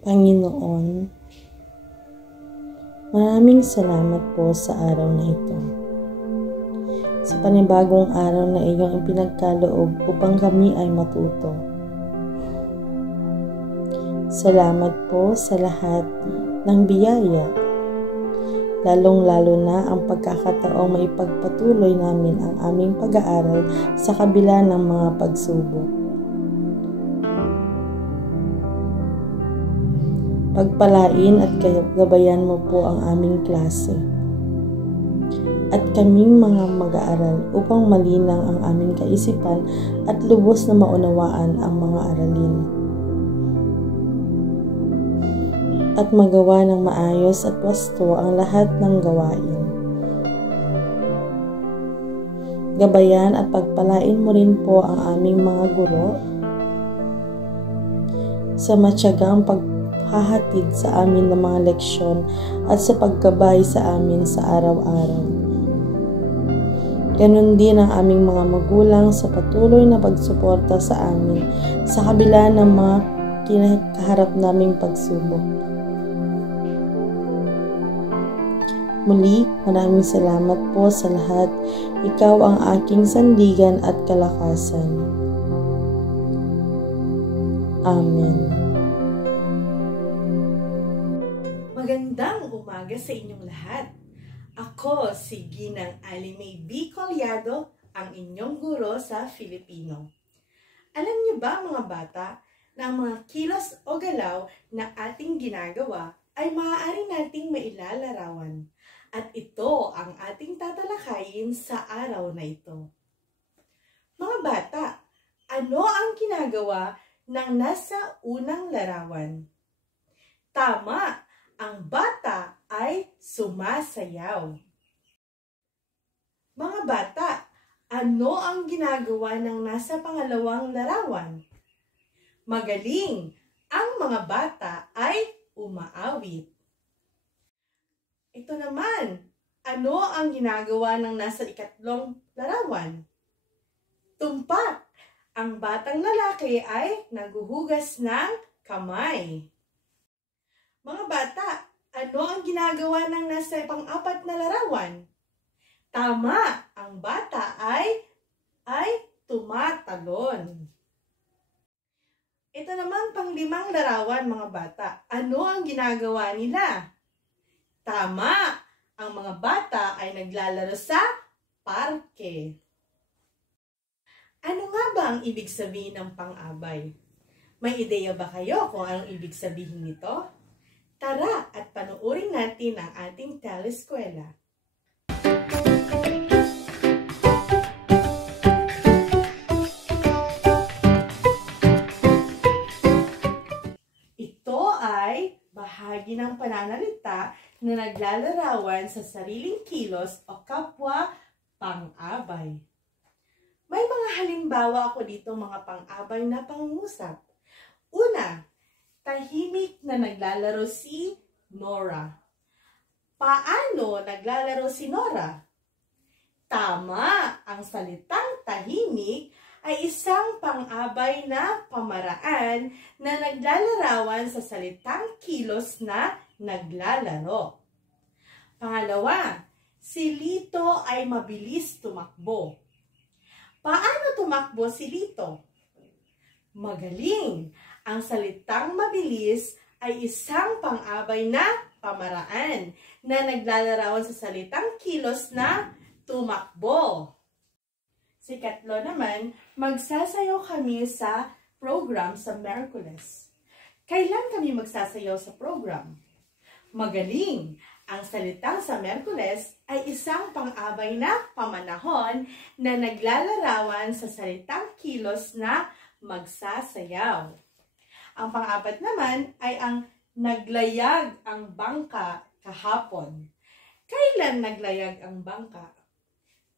Panginoon, maraming salamat po sa araw na ito. Sa panibagong araw na iyong ipinagkaloob upang kami ay matuto. Salamat po sa lahat ng biyaya, lalong-lalo na ang pagkakataong maipagpatuloy namin ang aming pag-aaral sa kabila ng mga pagsubok. Pagpalain at gabayan mo po ang aming klase at kaming mga mag-aaral upang malinang ang aming kaisipan at lubos na maunawaan ang mga aralin. At magawa ng maayos at wasto ang lahat ng gawain. Gabayan at pagpalain mo rin po ang aming mga guro sa matyagang paghahatid sa amin ng mga leksyon at sa paggabay sa amin sa araw-araw. Ganon din ang aming mga magulang sa patuloy na pagsuporta sa amin sa kabila ng mga kinakaharap naming pagsubok. Muli, maraming salamat po sa lahat. Ikaw ang aking sandigan at kalakasan. Amen. Magandang umaga sa inyong lahat. Ako si Ginang Alimay B. Collado, ang inyong guro sa Filipino. Alam niyo ba mga bata na ang mga kilos o galaw na ating ginagawa ay maaari nating mailalarawan? At ito ang ating tatalakayin sa araw na ito. Mga bata, ano ang ginagawa ng nasa unang larawan? Tama, ang bata ay sumasayaw. Mga bata, ano ang ginagawa ng nasa pangalawang larawan? Magaling, ang mga bata ay umaawit. Ito naman, ano ang ginagawa ng nasa ikatlong larawan? Tumpak, ang batang lalaki ay naghuhugas ng kamay. Mga bata, ano ang ginagawa ng nasa pang-apat na larawan? Tama, ang bata ay tumatalon. Ito naman pang-limang larawan mga bata. Ano ang ginagawa nila? Tama, ang mga bata ay naglalaro sa parke. Ano nga ba ang ibig sabihin ng pang-abay? May ideya ba kayo kung anong ibig sabihin nito? Tara at panuorin natin ang ating teleskwela. Ito ay bahagi ng pananalita na naglalarawan sa sariling kilos o kapwa pang-abay. May mga halimbawa ako dito mga pang-abay na pangungusap. Una, tahimik na naglalaro si Nora. Paano naglalaro si Nora? Tama, ang salitang tahimik ay isang pang-abay na pamaraan na naglalarawan sa salitang kilos na naglalaro. Pangalawa, si Lito ay mabilis tumakbo. Paano tumakbo si Lito? Magaling! Ang salitang mabilis ay isang pang-abay na pamaraan na naglalarawan sa salitang kilos na tumakbo. Si Katlo naman, magsasayaw kami sa program sa Miyerkules. Kailan kami magsasayaw sa program? Magaling! Ang salitang sa Miyerkules ay isang pang-abay na pamanahon na naglalarawan sa salitang kilos na magsasayaw. Ang pang-apat naman ay ang naglayag ang bangka kahapon. Kailan naglayag ang bangka?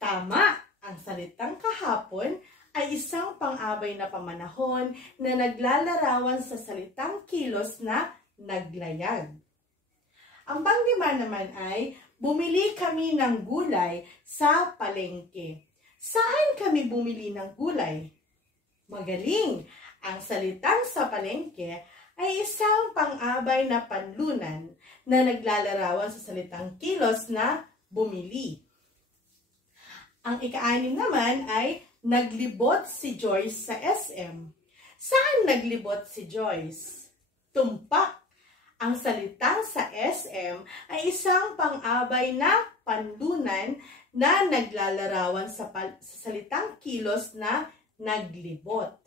Tama! Ang salitang kahapon ay isang pang-abay na pamanahon na naglalarawan sa salitang kilos na naglayag. Ang panglima naman ay bumili kami ng gulay sa palengke. Saan kami bumili ng gulay? Magaling! Ang salitang sa palengke ay isang pang-abay na panlunan na naglalarawan sa salitang kilos na bumili. Ang ika-6 naman ay naglibot si Joyce sa SM. Saan naglibot si Joyce? Tumpak. Ang salitang sa SM ay isang pang-abay na panlunan na naglalarawan sa salitang kilos na naglibot.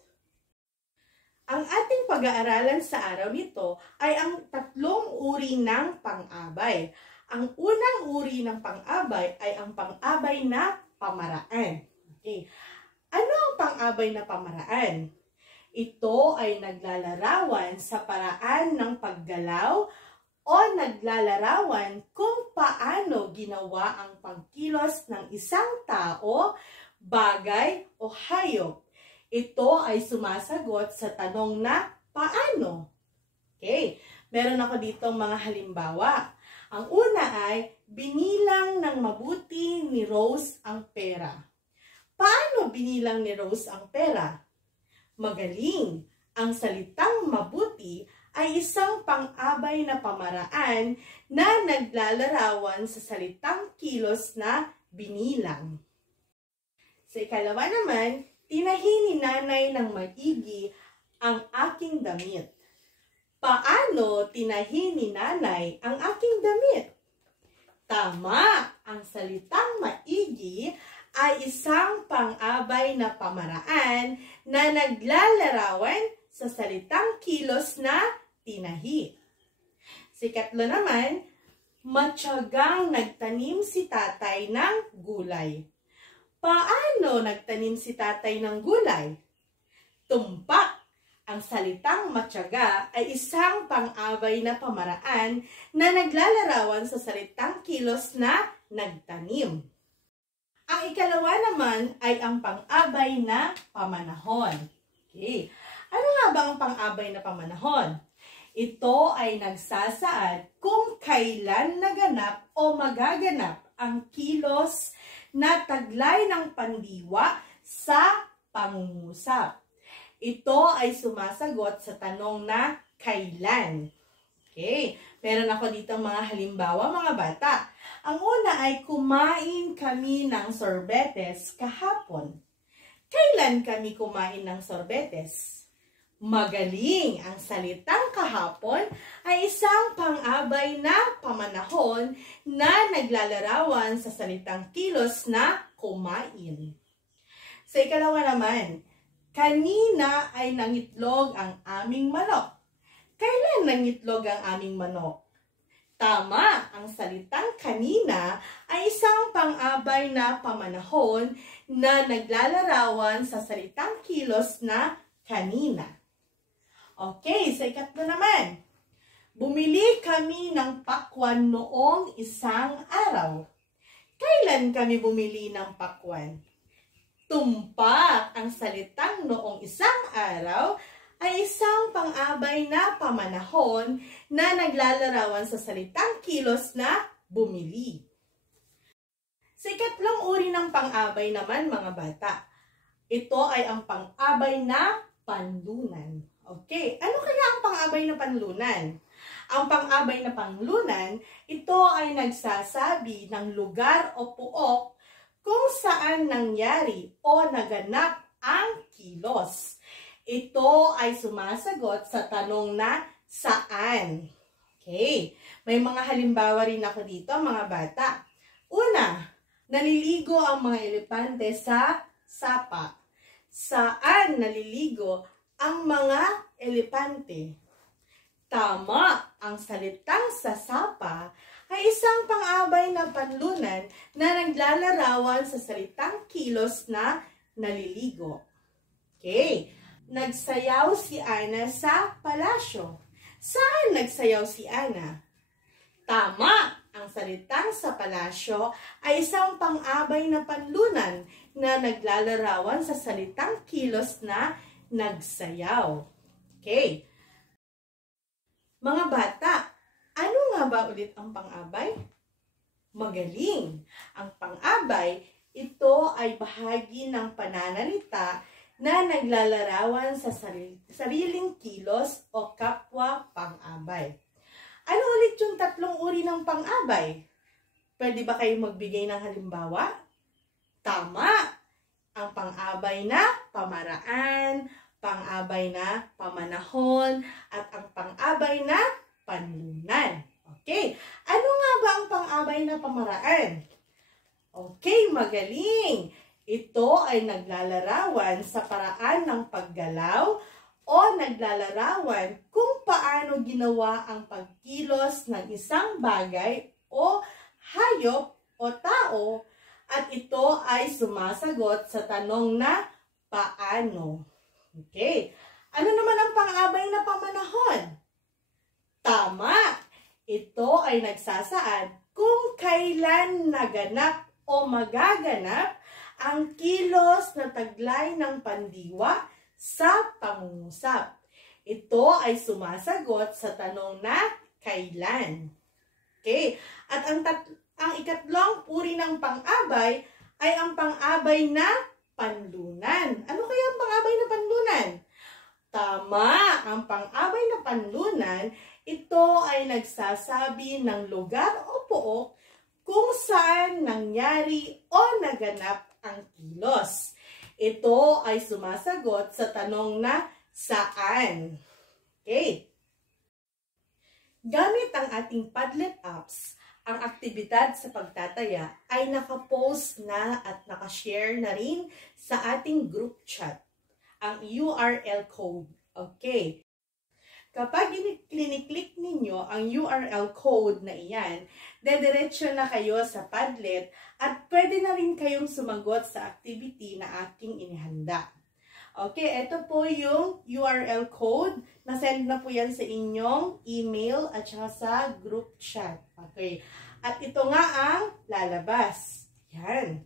Ang ating pag-aaralan sa araw nito ay ang 3 uri ng pang-abay. Ang unang uri ng pang-abay ay ang pang-abay na pamaraan. Okay. Ano ang pang-abay na pamaraan? Ito ay naglalarawan sa paraan ng paggalaw o naglalarawan kung paano ginawa ang pagkilos ng isang tao, bagay o hayop. Ito ay sumasagot sa tanong na paano. Okay, meron ako dito mga halimbawa. Ang una ay binilang ng mabuti ni Rose ang pera. Paano binilang ni Rose ang pera? Magaling. Ang salitang mabuti ay isang pang-abay na pamaraan na naglalarawan sa salitang kilos na binilang. Sa ikalawa naman, tinahi ni nanay ng maigi ang aking damit. Paano tinahi ni nanay ang aking damit? Tama! Ang salitang maigi ay isang pang-abay na pamaraan na naglalarawan sa salitang kilos na tinahi. Sa ikatlo naman, matyagang nagtanim si tatay ng gulay. Paano nagtanim si tatay ng gulay? Tumpak. Ang salitang matyaga ay isang pang-abay na pamaraan na naglalarawan sa salitang kilos na nagtanim. Ang ikalawa naman ay ang pang-abay na pamanahon. Okay. Ano nga ba ang pang-abay na pamanahon? Ito ay nagsasaad kung kailan naganap o magaganap ang kilos na taglay ng pandiwa sa pangungusap. Ito ay sumasagot sa tanong na kailan. Okay, meron ako dito mga halimbawa mga bata. Ang una ay kumain kami ng sorbetes kahapon. Kailan kami kumain ng sorbetes? Magaling! Ang salitang kahapon ay isang pang-abay na pamanahon na naglalarawan sa salitang kilos na kumain. Sa ikalawa naman, kanina ay nangitlog ang aming manok. Kailan nangitlog ang aming manok? Tama! Ang salitang kanina ay isang pang-abay na pamanahon na naglalarawan sa salitang kilos na kanina. Okay, sa ikatlo naman. Bumili kami ng pakwan noong isang araw. Kailan kami bumili ng pakwan? Tumpak. Ang salitang noong isang araw ay isang pang-abay na pamanahon na naglalarawan sa salitang kilos na bumili. Sa ikatlong uri ng pang-abay naman mga bata, ito ay ang pang-abay na panlunan. Okay, ano kaya ang pang-abay na panlunan? Ang pang-abay na panlunan, ito ay nagsasabi ng lugar o puok kung saan nangyari o naganap ang kilos. Ito ay sumasagot sa tanong na saan. Okay, may mga halimbawa rin ako dito mga bata. Una, naliligo ang mga elepante sa sapa. Saan naliligo ang mga elepante? Tama! Ang salitang sa sapa ay isang pang-abay na panlunan na naglalarawan sa salitang kilos na naliligo. Okay, nagsayaw si Ana sa palasyo. Saan nagsayaw si Ana? Tama! Ang salitang sa palasyo ay isang pang-abay na panlunan na naglalarawan sa salitang kilos na nagsayaw. Okay. Mga bata, ano nga ba ulit ang pang-abay? Magaling! Ang pang-abay, ito ay bahagi ng pananalita na naglalarawan sa sariling kilos o kapwa pang-abay. Ano ulit yung tatlong uri ng pang-abay? Pwede ba kayong magbigay ng halimbawa? Tama! Ang pang-abay na pamaraan, pang-abay na pamanahon, at ang pang-abay na panlunan. Okay, ano nga ba ang pang-abay na pamaraan? Okay, magaling! Ito ay naglalarawan sa paraan ng paggalaw o naglalarawan kung paano ginawa ang pagkilos ng isang bagay o hayop o tao, at ito ay sumasagot sa tanong na paano. Okay, ano naman ang pang-abay na pamanahon? Tama! Ito ay nagsasaad kung kailan naganap o magaganap ang kilos na taglay ng pandiwa sa pangungusap. Ito ay sumasagot sa tanong na kailan. Okay, at ang ikatlong uri ng pang-abay ay ang pang-abay na panlunan. Ano kaya ang pang-abay na panlunan? Tama! Ang pang-abay na panlunan, ito ay nagsasabi ng lugar o pook kung saan nangyari o naganap ang kilos. Ito ay sumasagot sa tanong na saan. Okay. Gamit ang ating Padlet apps, ang aktibidad sa pagtataya ay nakapost na at nakashare na rin sa ating group chat. Ang URL code. Okay. Kapag klinik-click ninyo ang URL code na iyan, dediretso na kayo sa Padlet at pwede na rin kayong sumagot sa activity na aking inihanda. Okay, ito po yung URL code. Na-send na po yan sa inyong email at saka sa group chat. Okay, at ito nga ang lalabas. Yan.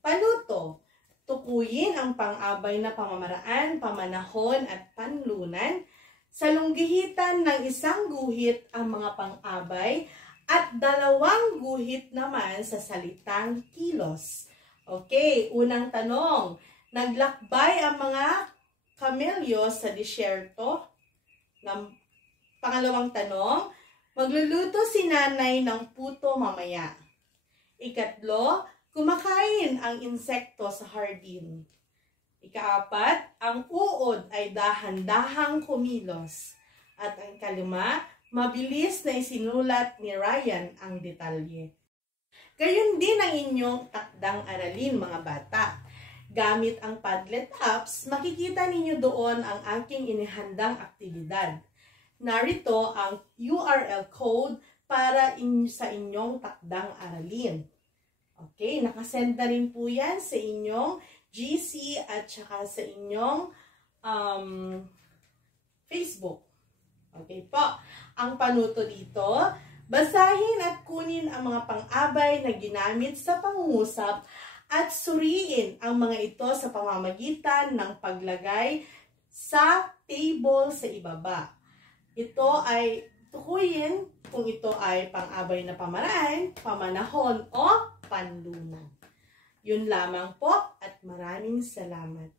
Panuto. Tukuyin ang pang-abay na pamamaraan, pamanahon at panlunan. Sa lunggihitan ng isang guhit ang mga pang-abay at dalawang guhit naman sa salitang kilos. Okay, unang tanong. Naglakbay ang mga kamelyo sa disyerto? Pangalawang tanong. Magluluto si nanay ng puto mamaya. Ikatlo, kumakain ang insekto sa hardin. Ikaapat, ang uod ay dahan-dahang kumilos. At ang kalima, mabilis na isinulat ni Ryan ang detalye. Gayon din ang inyong takdang aralin, mga bata. Gamit ang Padlet apps, makikita ninyo doon ang aking inihandang aktibidad. Narito ang URL code para sa inyong takdang aralin. Okay, nakasend na rin po yan sa inyong GC at saka sa inyong Facebook. Okay po. Ang panuto dito, basahin at kunin ang mga pang-abay na ginamit sa pangungusap at suriin ang mga ito sa pamamagitan ng paglagay sa table sa ibaba. Ito ay tukuyin kung ito ay pang-abay na pamaraan, pamanahon o panlunan. Yun lamang po at maraming salamat.